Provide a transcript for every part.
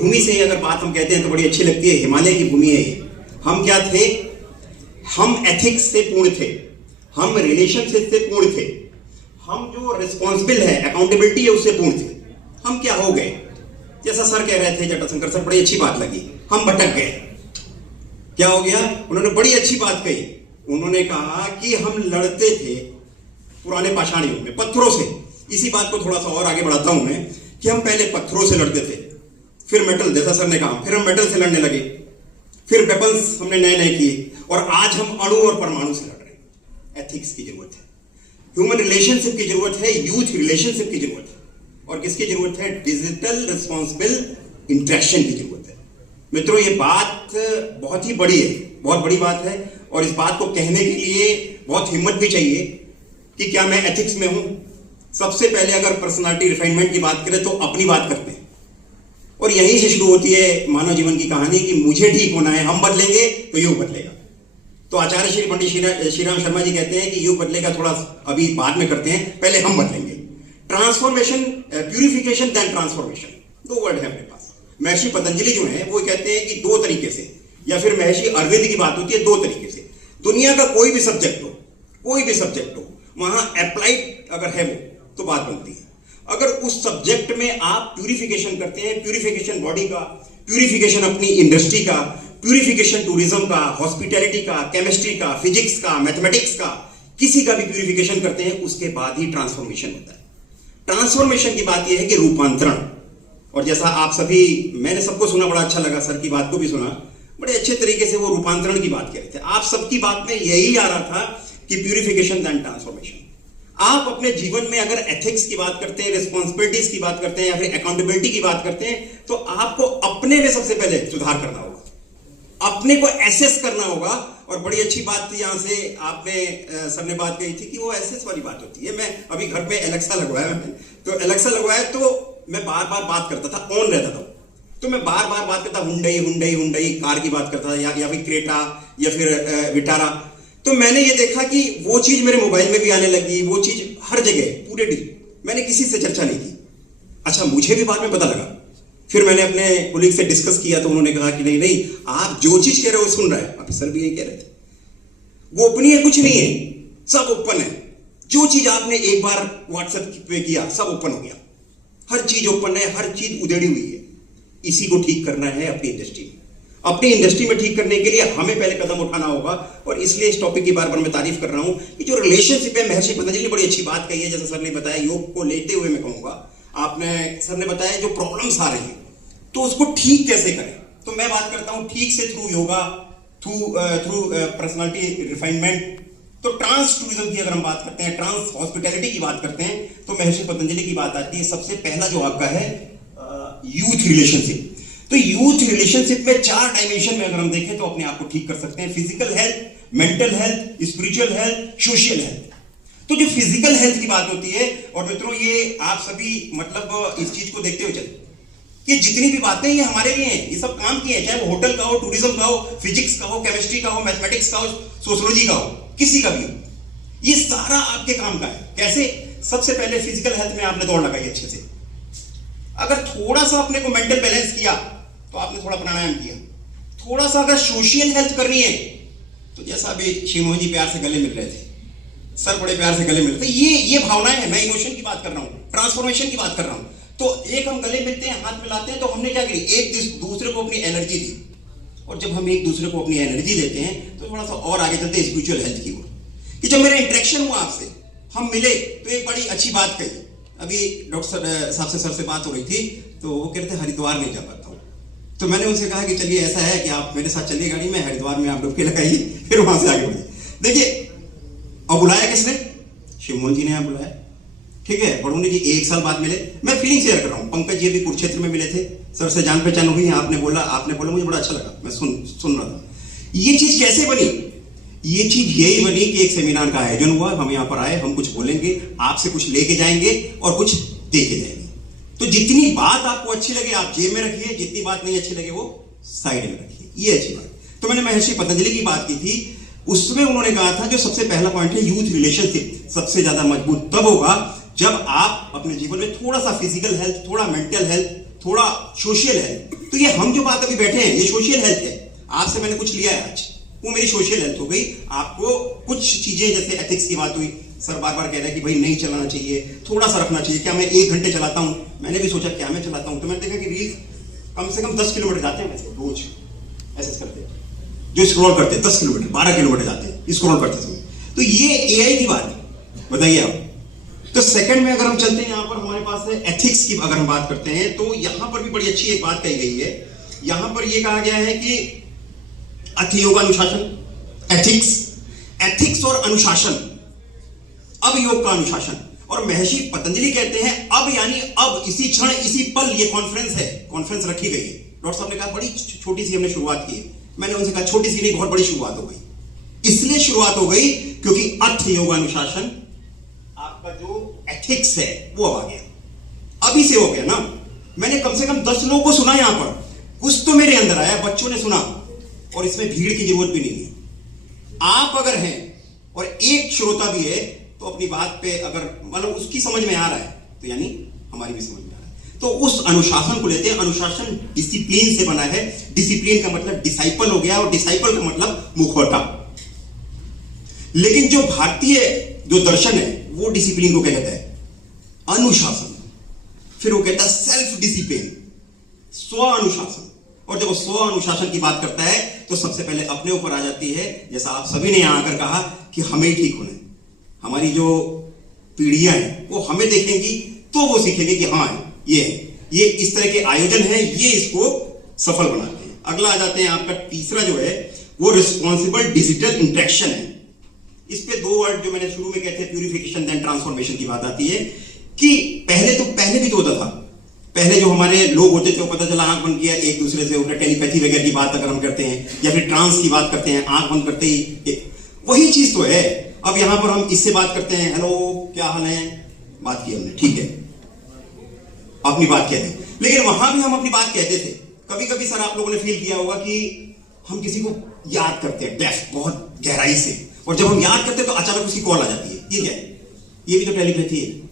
भूमि से अगर बात हम कहते हैं तो बड़ी अच्छी लगती है, हिमालय की भूमि है ये। हम क्या थे? हम एथिक्स से पूर्ण थे, हम रिलेशनशिप से पूर्ण थे, हम जो रिस्पॉन्सिबल है, अकाउंटेबिलिटी है, उससे पूर्ण थे। हम क्या हो गए? जैसा सर कह रहे थे, जटाशंकर सर, बड़ी अच्छी बात लगी, हम भटक गए। क्या हो गया? उन्होंने बड़ी अच्छी बात कही। उन्होंने कहा कि हम लड़ते थे पुराने पाषाण युग में पत्थरों से। इसी बात को थोड़ा सा और आगे बढ़ाता हूं मैं, कि हम पहले पत्थरों से लड़ते थे, फिर मेटल, जैसा सर ने कहा, फिर हम मेटल से लड़ने लगे, फिर वेपन्स हमने नए नए किए, और आज हम अणु और परमाणु से लड़ रहे हैं। एथिक्स की जरूरत है, ह्यूमन रिलेशनशिप की जरूरत है, यूथ रिलेशनशिप की जरूरत है, और किसकी जरूरत है? डिजिटल रिस्पॉन्सिबल इंटरेक्शन की जरूरत है। मित्रों, ये बात बहुत ही बड़ी है, बहुत बड़ी बात है, और इस बात को कहने के लिए बहुत हिम्मत भी चाहिए कि क्या मैं एथिक्स में हूं। सबसे पहले अगर पर्सनालिटी रिफाइनमेंट की बात करें तो अपनी बात करते हैं, और यहीं से शुरू होती है मानव जीवन की कहानी कि मुझे ठीक होना है, हम बदलेंगे तो युग बदलेगा। तो आचार्य श्री पंडित श्रीराम शर्मा जी कहते हैं कि युग बदलेगा थोड़ा अभी बाद में करते हैं, पहले हम बदलेंगे। ट्रांसफॉर्मेशन, प्यूरिफिकेशन देन ट्रांसफॉर्मेशन, दो वर्ड है अपने पास। महर्षि पतंजलि जो है वो कहते हैं कि दो तरीके से, या फिर महर्षि अरविंद की बात होती है दो तरीके से। दुनिया का कोई भी सब्जेक्ट हो, कोई भी सब्जेक्ट हो, वहां अप्लाइड अगर है वो तो बात बनती है। अगर उस सब्जेक्ट में आप प्यूरिफिकेशन करते हैं, प्यूरिफिकेशन बॉडी का, प्यूरिफिकेशन अपनी इंडस्ट्री का, प्यूरिफिकेशन टूरिज्म का, हॉस्पिटैलिटी का, केमिस्ट्री का, फिजिक्स का, मैथमेटिक्स का, किसी का भी प्यूरिफिकेशन करते हैं, उसके बाद ही ट्रांसफॉर्मेशन होता है। ट्रांसफॉर्मेशन की बात यह है कि रूपांतरण, और जैसा आप सभी, मैंने सबको सुना, बड़ा अच्छा लगा, सर की बात को भी सुना, बड़े अच्छे तरीके से वो रूपांतरण की बात कह रहे थे। आप सबकी बात में यही आ रहा था कि प्यूरिफिकेशन देन ट्रांसफॉर्मेशन। आप अपने जीवन में अगर एथिक्स की बात करते हैं, रिस्पॉन्सिबिलिटीज की बात करते हैं, या फिर अकाउंटेबिलिटी की बात करते हैं, तो आपको अपने में सबसे पहले सुधार करना होगा, अपने को एसेस करना होगा। और बड़ी अच्छी बात थी, यहां से आपने, सर ने बात कही थी कि वो एसेस वाली बात होती है। मैं अभी घर में एलेक्सा लगवाया मैंने, तो एलेक्सा लगवाया तो मैं बार बार बात करता था, ऑन रहता था, तो मैं बार बार बात करता, हुंडई हुंडई हुंडई कार की बात करता था, या फिर क्रेटा, या फिर विटारा। तो मैंने ये देखा कि वो चीज मेरे मोबाइल में भी आने लगी, वो चीज हर जगह, पूरे दिन मैंने किसी से चर्चा नहीं की। अच्छा, मुझे भी बाद में पता लगा, फिर मैंने अपने कोलीग से डिस्कस किया, तो उन्होंने कहा कि नहीं नहीं, आप जो चीज कह रहे हो सुन रहा है। अब सर भी यही कह रहे थे, गोपनीय कुछ नहीं है, सब ओपन है। जो चीज आपने एक बार व्हाट्सएप पे किया, सब ओपन हो गया, हर चीज ओपन है, हर चीज उधेड़ी हुई है। इसी को ठीक करना है अपनी इंडस्ट्री में। अपनी इंडस्ट्री में ठीक करने के लिए हमें पहले कदम उठाना होगा, और इसलिए इस टॉपिक की बार बार मैं तारीफ कर रहा हूं कि जो रिलेशनशिप है, महर्षि पतंजलि ने बड़ी अच्छी बात कही है। जैसा सर ने बताया, योग को लेते हुए मैं कहूंगा, आपने, सर ने बताया जो प्रॉब्लम्स आ रही है तो उसको ठीक कैसे करें। तो मैं बात करता हूं ठीक से, through yoga, through personality refinement. तो ट्रांस टूरिज्म की अगर हम बात करते हैं, ट्रांस हॉस्पिटैलिटी की बात करते हैं, तो महर्षि पतंजलि की बात आती है। सबसे पहला जो आपका है यूथ रिलेशनशिप। तो यूथ रिलेशनशिप में 4 डायमेंशन में अगर हम देखें तो अपने आप को ठीक कर सकते हैं। Physical health, mental health, spiritual health, social health. तो जो फिजिकल हेल्थ की बात होती है, और मित्रों ये आप सभी मतलब इस चीज को देखते हुए चले कि जितनी भी बातें ये हमारे लिए हैं, ये सब काम की है, चाहे वो होटल का हो, टूरिज्म का हो, फिजिक्स का हो, केमिस्ट्री का हो, मैथमेटिक्स का हो, सोशियोलॉजी का हो, किसी का भी हो, ये सारा आपके काम का है। कैसे? सबसे पहले फिजिकल हेल्थ में आपने दौड़ लगाई अच्छे से। अगर थोड़ा सा अपने को मेंटल बैलेंस किया तो आपने थोड़ा प्राणायाम किया। थोड़ा सा अगर सोशल हेल्थ करनी है, तो जैसा अभी शिवमोहन जी प्यार से गले मिल रहे थे, सर बड़े प्यार से गले मिल रहे थे, ये भावनाएं हैं। मैं इमोशन की बात कर रहा हूं, ट्रांसफॉर्मेशन की बात कर रहा हूं। तो एक हम गले मिलते हैं, हाथ मिलाते हैं, तो हमने क्या करी? एक दूसरे को अपनी एनर्जी दी, और जब हम एक दूसरे को अपनी एनर्जी देते हैं तो थोड़ा सा और आगे चलते हैं स्पिरिचुअल हेल्थ की ओर, कि जब मेरा इंटरेक्शन हुआ आपसे, हम मिले, तो एक बड़ी अच्छी बात कही। अभी डॉक्टर साहब से, सर से बात हो रही थी, तो वो कहते हरिद्वार नहीं जा पाता हूँ। तो मैंने उनसे कहा कि चलिए ऐसा है कि आप मेरे साथ चलिए गाड़ी में, हरिद्वार में आप डुबकी लगाइए, फिर वहां से आगे बढ़िए। देखिए, अब बुलाया किसने? शिवमोहन जी ने यहाँ बुलाया, ठीक है। बड़ूनी जी 1 साल बाद मिले। मैं फीलिंग शेयर कर रहा हूँ। पंकज जी भी कुरुक्षेत्र में मिले थे, सर से जान पहचान हुई। आपने बोला मुझे बड़ा अच्छा लगा, मैं सुन रहा था। ये चीज कैसे बनी? ये चीज यही बनी कि एक सेमिनार का आयोजन हुआ, हम यहाँ पर आए, हम कुछ बोलेंगे, आपसे कुछ लेके जाएंगे और कुछ दे के जाएंगे। तो जितनी बात आपको अच्छी लगे आप जेब में रखिए, जितनी बात नहीं अच्छी लगे वो साइड में रखिए, ये अच्छी बात। तो मैंने महर्षि पतंजलि की बात की थी, उसमें उन्होंने कहा था जो सबसे पहला पॉइंट है यूथ रिलेशनशिप सबसे ज्यादा मजबूत तब होगा जब आप अपने जीवन में थोड़ा सा फिजिकल हेल्थ, थोड़ा मेंटल हेल्थ, थोड़ा सोशल हेल्थ। तो ये हम जो बात अभी बैठे हैं ये सोशल हेल्थ है। आपसे मैंने कुछ लिया है आज, वो मेरी सोशल हेल्थ हो गई। आपको कुछ चीजें जैसे एथिक्स की बात हुई, सर बार बार कह रहे हैं कि भाई नहीं चलाना चाहिए, थोड़ा सा रखना चाहिए। क्या मैं 1 घंटे चलाता हूं? मैंने भी सोचा क्या मैं चलाता हूं, तो मैंने देखा कि रील्स कम से कम 10 किलोमीटर जाते हैं वैसे रोज, ऐसे करते हैं जो स्क्रॉल करते हैं 10 किलोमीटर 12 किलोमीटर जाते हैं स्क्रॉल करते समय। तो ये एआई की बात है, बताइए आप। तो सेकंड में अगर हम चलते हैं यहां पर हमारे पास है एथिक्स की, अगर हम बात करते हैं तो यहां पर भी बड़ी अच्छी एक बात कही गई है। यहां पर यह कहा गया है कि अर्थ योग अनुशासन, एथिक्स और अनुशासन, अब योग का अनुशासन। और महर्षि पतंजलि कहते हैं अब यानी अब, इसी क्षण इसी पल ये कॉन्फ्रेंस है, कॉन्फ्रेंस रखी गई है। डॉक्टर साहब ने कहा बड़ी छोटी सी हमने शुरुआत की है। मैंने उनसे कहा छोटी सी नहीं, बहुत बड़ी शुरुआत हो गई। इसलिए शुरुआत हो गई क्योंकि अर्थ योग अनुशासन, आपका जो एथिक्स है वो अब आ गया, अभी से हो गया ना। मैंने कम से कम 10 लोगों को सुना यहां पर, कुछ तो मेरे अंदर आया, बच्चों ने सुना, और इसमें भीड़ की जरूरत भी नहीं है। आप अगर हैं और एक श्रोता भी है तो अपनी बात पे अगर मतलब उसकी समझ में आ रहा है तो यानी हमारी भी समझ में आ रहा है। तो उस अनुशासन को लेते हैं। अनुशासन डिसिप्लिन से बना है। डिसिप्लिन का मतलब डिसाइपल हो गया, और डिसाइपल का मतलब मुखौटा। लेकिन जो भारतीय जो दर्शन है वो डिसिप्लिन को क्या कहता है? अनुशासन। फिर वो कहता है सेल्फ डिसिप्लिन, स्व अनुशासन। और जब वो स्व अनुशासन की बात करता है तो सबसे पहले अपने ऊपर आ जाती है। जैसा आप सभी ने यहां आकर कहा कि हमें ही ठीक होना है। हमारी जो पीढ़ियां हैं वो हमें देखेंगी तो वो सीखेंगे कि हाँ ये इस तरह के आयोजन है, ये इसको सफल बनाते हैं। अगला आ जाते हैं आपका तीसरा जो है वो रिस्पॉन्सिबल डिजिटल इंटरेक्शन है। इस पे 2 वर्ड जो मैंने शुरू में कहते हैं, प्यूरिफिकेशन देन ट्रांसफॉर्मेशन की बात आती है। कि पहले भी तो होता था। पहले जो हमारे लोग होते थे वो पता चला आंख बंद किया एक दूसरे से टेलीपैथी वगैरह की बात अगर हम करते हैं, या फिर ट्रांस की बात करते हैं, आंख बंद करते ही वही चीज तो है। अब यहां पर हम इससे बात करते हैं, हेलो क्या हाल है, बात की हमने, ठीक है, अपनी बात कहते हैं। लेकिन वहां भी हम अपनी बात कहते थे। कभी कभी सर आप लोगों ने फील किया होगा कि हम किसी को याद करते हैं डेप्थ, बहुत गहराई से, और जब हम याद करते हैं तो अचानक उसकी कॉल आ जाती है। ये क्या है? ये भी तो टेलीपैथी है।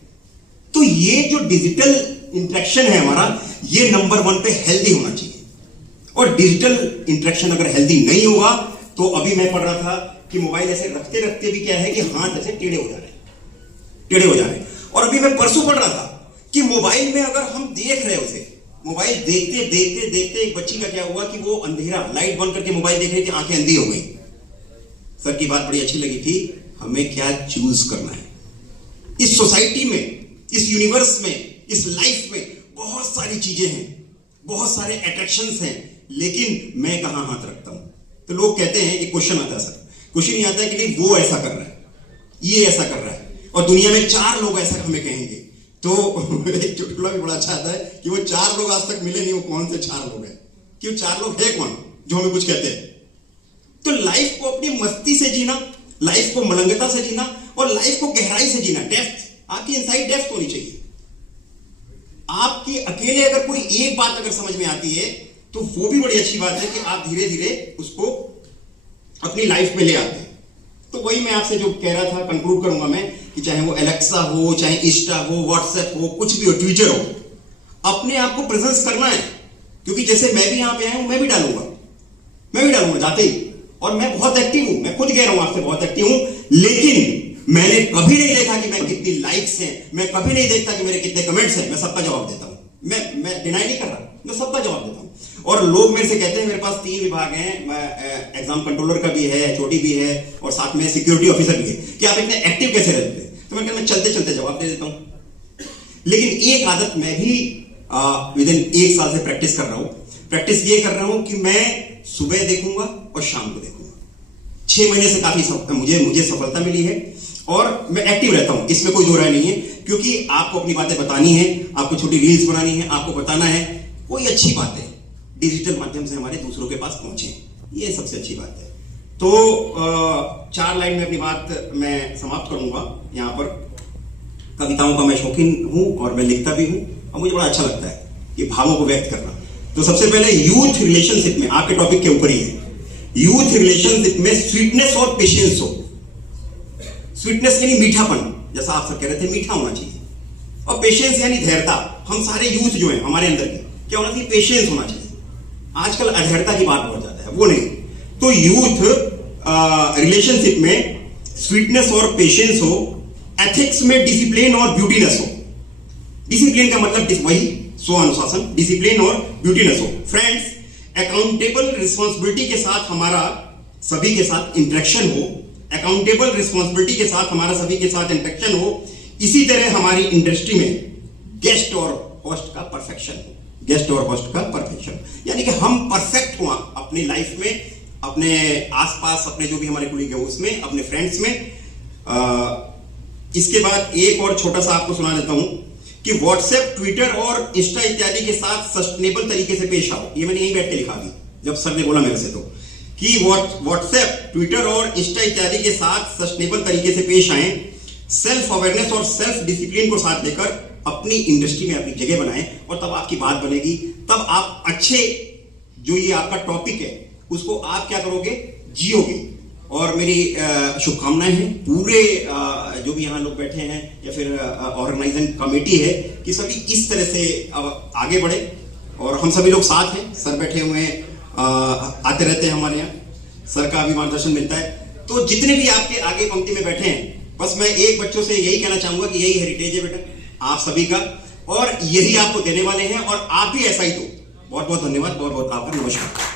तो ये जो डिजिटल इंटरेक्शन है हमारा, ये नंबर 1 पे हेल्दी होना चाहिए। और डिजिटल इंटरेक्शन अगर हेल्दी नहीं होगा तो अभी मैं पढ़ रहा था कि मोबाइल ऐसे रखते रखते भी क्या है कि हाथ ऐसे टेढ़े हो जा रहे हैं। और अभी मैं परसों पढ़ रहा था कि मोबाइल में अगर हम देख रहे हैं उसे, मोबाइल देखते देखते देखते एक बच्ची का क्या हुआ कि वो अंधेरा, लाइट बंद करके मोबाइल देख रही थी, आंखें अंधी हो गई। सर की बात बड़ी अच्छी लगी थी, हमें क्या चूज करना है। इस सोसाइटी में, इस यूनिवर्स में, इस लाइफ में बहुत सारी चीजें हैं, बहुत सारे अट्रैक्शंस हैं, लेकिन मैं कहां हाथ रखता हूं। तो लोग कहते हैं, एक क्वेश्चन आता है सर, क्वेश्चन ये आता है कि वो ऐसा कर रहा है, ये ऐसा कर रहा है, और दुनिया में 4 लोग ऐसा हमें कहेंगे। तो एक चुटकुला भी बड़ा अच्छा आता है कि वो 4 लोग आज तक मिले नहीं, वो कौन से 4 लोग हैं, कि वो 4 लोग है कौन जो हमें कुछ कहते हैं। तो लाइफ को अपनी मस्ती से जीना, लाइफ को मलंगता से जीना, और लाइफ को गहराई से जीना, डेप्थ, आपकी इनसाइड डेप्थ होनी चाहिए। आपकी अकेले अगर कोई एक बात अगर समझ में आती है तो वो भी बड़ी अच्छी बात है कि आप धीरे धीरे उसको अपनी लाइफ में ले आते हैं। तो वही मैं आपसे जो कह रहा था, कंक्लूड करूंगा मैं, कि चाहे वो एलेक्सा हो, चाहे इंस्टा हो, व्हाट्सएप हो, कुछ भी हो, ट्विटर हो, अपने आप को प्रेजेंस करना है। क्योंकि जैसे मैं भी यहां पे आया हूं, मैं भी डालूंगा जाते ही। और मैं बहुत एक्टिव हूं, मैं खुद कह रहा हूं आपसे बहुत एक्टिव हूं, लेकिन मैंने कभी नहीं देखा कि मैं कितनी लाइक्स हैं, मैं कभी नहीं देखता कि मेरे कितने कमेंट्स हैं। मैं सबका जवाब देता हूं, मैं डिनाई नहीं कर रहा, मैं सबका जवाब देता हूं। और लोग मेरे से कहते हैं, मेरे पास 3 विभाग हैं, एग्जाम कंट्रोलर का भी है, HOD भी है, और साथ में सिक्योरिटी ऑफिसर भी है, कि आप इतने एक्टिव कैसे रहते हैं। तो मैं चलते चलते जवाब दे देता हूं। लेकिन एक आदत मैं भी विद इन 1 साल से प्रैक्टिस कर रहा हूं। प्रैक्टिस ये कर रहा हूं कि मैं सुबह देखूंगा और शाम को देखूंगा। 6 महीने से काफी मुझे सफलता मिली है, और मैं एक्टिव रहता हूं, इसमें कोई दो राय नहीं है। क्योंकि आपको अपनी बातें बतानी है, आपको छोटी रील्स बनानी है, आपको बताना है, कोई अच्छी बात है डिजिटल माध्यम से हमारे दूसरों के पास पहुंचे, ये सबसे अच्छी बात है। तो 4 लाइन में अपनी बात मैं समाप्त करूंगा। यहां पर कविताओं का मैं शौकीन हूं और मैं लिखता भी हूं, और मुझे बड़ा अच्छा लगता है ये भावों को व्यक्त करना। तो सबसे पहले यूथ रिलेशनशिप में, आपके टॉपिक के ऊपर ही है, यूथ रिलेशनशिप में स्वीटनेस और पेशेंस हो। स्वीटनेस यानी मीठापन, जैसा आप सब कह रहे थे, मीठा होना चाहिए, और पेशेंस यानी धैर्यता। हम सारे यूथ जो है हमारे अंदर के, क्या होना चाहिए, पेशेंस होना चाहिए। आजकल अधैर्यता की बात बहुत ज्यादा है, वो नहीं। तो यूथ रिलेशनशिप में स्वीटनेस और पेशेंस हो, एथिक्स में डिसिप्लिन और ब्यूटीनेस हो। डिसिप्लिन का मतलब वही स्व अनुशासन, डिसिप्लिन और ब्यूटीनेस हो। फ्रेंड्स, अकाउंटेबल रिस्पॉन्सिबिलिटी के साथ हमारा सभी के साथ इंटरेक्शन हो, अकाउंटेबल रिस्पॉन्सिबिलिटी के साथ हमारा सभी के साथ इंटरेक्शन हो। इसी तरह हमारी इंडस्ट्री में गेस्ट और होस्ट का परफेक्शन हो, गेस्ट और होस्ट का परफेक्शन, यानी कि हम परफेक्ट हुआ अपनी लाइफ में, अपने आसपास, अपने जो भी हमारे कुलीग है उसमें, अपने फ्रेंड्स में। इसके बाद एक और छोटा सा आपको सुना देता हूं कि व्हाट्सएप, ट्विटर और इंस्टा इत्यादि के साथ सस्टेनेबल तरीके से पेश आओ। ये मैंने यहीं बैठ के लिखा भी, जब सर ने बोला मेरे से, तो कि व्हाट्सएप, ट्विटर और इंस्टा इत्यादि के साथ सस्टेनेबल तरीके से पेश आए, सेल्फ अवेयरनेस और सेल्फ डिसिप्लिन को साथ लेकर अपनी इंडस्ट्री में अपनी जगह बनाएं, और तब आपकी बात बनेगी। तब आप अच्छे, जो ये आपका टॉपिक है उसको आप क्या करोगे, जियोगे। और मेरी शुभकामनाएं हैं पूरे जो भी यहाँ लोग बैठे हैं या फिर ऑर्गेनाइजिंग कमेटी है कि सभी इस तरह से अब आगे बढ़े, और हम सभी लोग साथ हैं। सर बैठे हुए हैं, आते रहते हैं हमारे यहाँ, सर का भी मार्गदर्शन मिलता है। तो जितने भी आपके आगे पंक्ति में बैठे हैं, बस मैं एक बच्चों से यही कहना चाहूंगा कि यही हेरिटेज है बेटा आप सभी का, और यही आपको देने वाले हैं, और आप भी ऐसा ही दो। बहुत बहुत धन्यवाद, बहुत बहुत आभार, नमस्कार।